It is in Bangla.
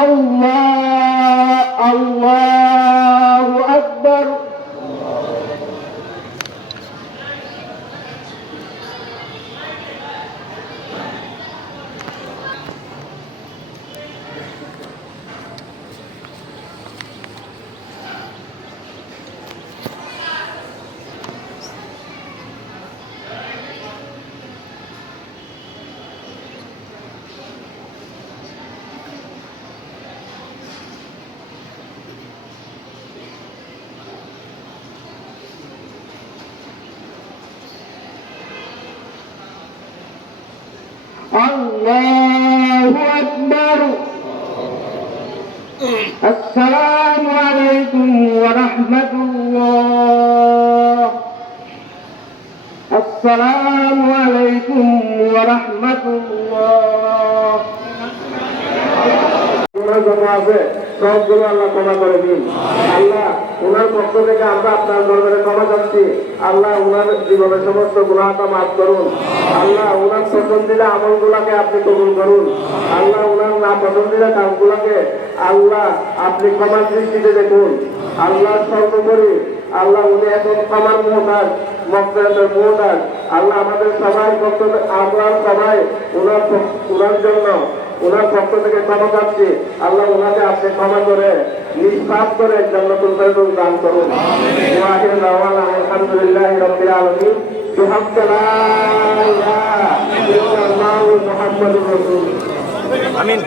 আল্লাহু আকবার। আল্লাহু আকবার। আসসালামু আলাইকুম ওয়া রাহমাতুল্লাহ। আসসালামু আলাইকুম ওয়া রাহমাতুল্লাহ। জমা আছে সবগুলো আল্লাহ ক্ষমা করে দিন। আল্লাহ ওনার পক্ষ থেকে আমরা আপনার দরবারে ক্ষমা চাচ্ছি। আল্লাহ ওনার জীবনের সমস্ত গুনাহটা মাফ করুন। আল্লাহ ওনার পছন্দিদা আমলগুলাকে আপনি কবুল করুন। আল্লাহ ওনার না পছন্দিদা কাজগুলাকে আল্লাহ আপনি ক্ষমার দৃষ্টিতে দেখুন। আল্লাহ সর্বোপরি আল্লাহ উনি এখন ক্ষমার মুহতাজ, মগফিরাতের মুহতাজ। আল্লাহ আমাদের সবাই পক্ষ আমরা সবাই ওনার জন্য ওনার পক্ষ থেকে ক্ষমা চাচ্ছি। আল্লাহ ওনাকে আপনি ক্ষমা করে নিষ্পাপ করে জান্নাতুল ফেরদৌস দান করুন। আলহামদুলিল্লাহি রাব্বিল আলামিন। বিহামদিহি লা ইলাহা ইল্লাল্লাহু মুহাম্মাদুর রাসূলুল্লাহ। আমিন।